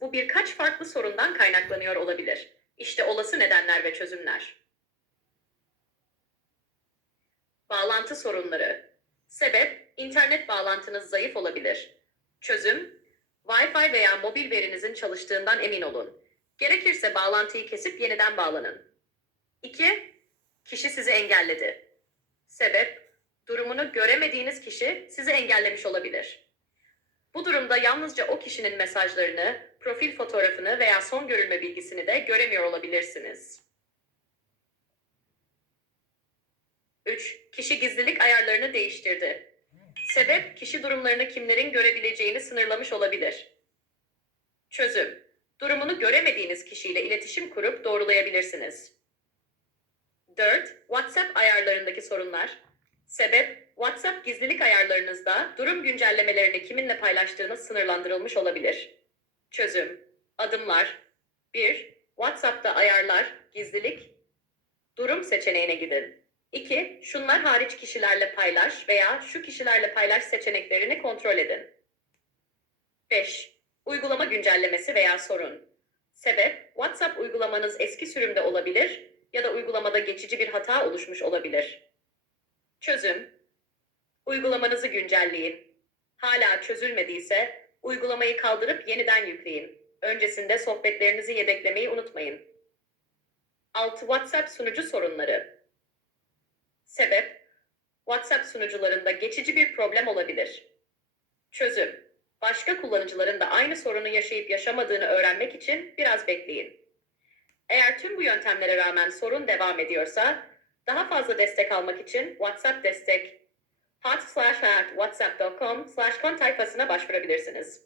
Bu birkaç farklı sorundan kaynaklanıyor olabilir. İşte olası nedenler ve çözümler. Bağlantı sorunları. Sebep, internet bağlantınız zayıf olabilir. Çözüm, Wi-Fi veya mobil verinizin çalıştığından emin olun. Gerekirse bağlantıyı kesip yeniden bağlanın. 2. Kişi sizi engelledi. Sebep, durumunu göremediğiniz kişi sizi engellemiş olabilir. Bu durumda yalnızca o kişinin mesajlarını, profil fotoğrafını veya son görülme bilgisini de göremiyor olabilirsiniz. 3. Kişi gizlilik ayarlarını değiştirdi. Sebep, kişi durumlarını kimlerin görebileceğini sınırlamış olabilir. Çözüm, durumunu göremediğiniz kişiyle iletişim kurup doğrulayabilirsiniz. 4. WhatsApp ayarlarındaki sorunlar. Sebep, WhatsApp gizlilik ayarlarınızda durum güncellemelerini kiminle paylaştığınız sınırlandırılmış olabilir. Çözüm, adımlar. 1. WhatsApp'ta ayarlar, gizlilik, durum seçeneğine gidin. 2. Şunlar hariç kişilerle paylaş veya şu kişilerle paylaş seçeneklerini kontrol edin. 5. Uygulama güncellemesi veya sorun. Sebep, WhatsApp uygulamanız eski sürümde olabilir ya da uygulamada geçici bir hata oluşmuş olabilir. Çözüm, uygulamanızı güncelleyin. Hala çözülmediyse uygulamayı kaldırıp yeniden yükleyin. Öncesinde sohbetlerinizi yedeklemeyi unutmayın. 6. WhatsApp sunucu sorunları. Sebep, WhatsApp sunucularında geçici bir problem olabilir. Çözüm, başka kullanıcıların da aynı sorunu yaşayıp yaşamadığını öğrenmek için biraz bekleyin. Eğer tüm bu yöntemlere rağmen sorun devam ediyorsa, daha fazla destek almak için WhatsApp destek hot slash at kon sayfasına başvurabilirsiniz.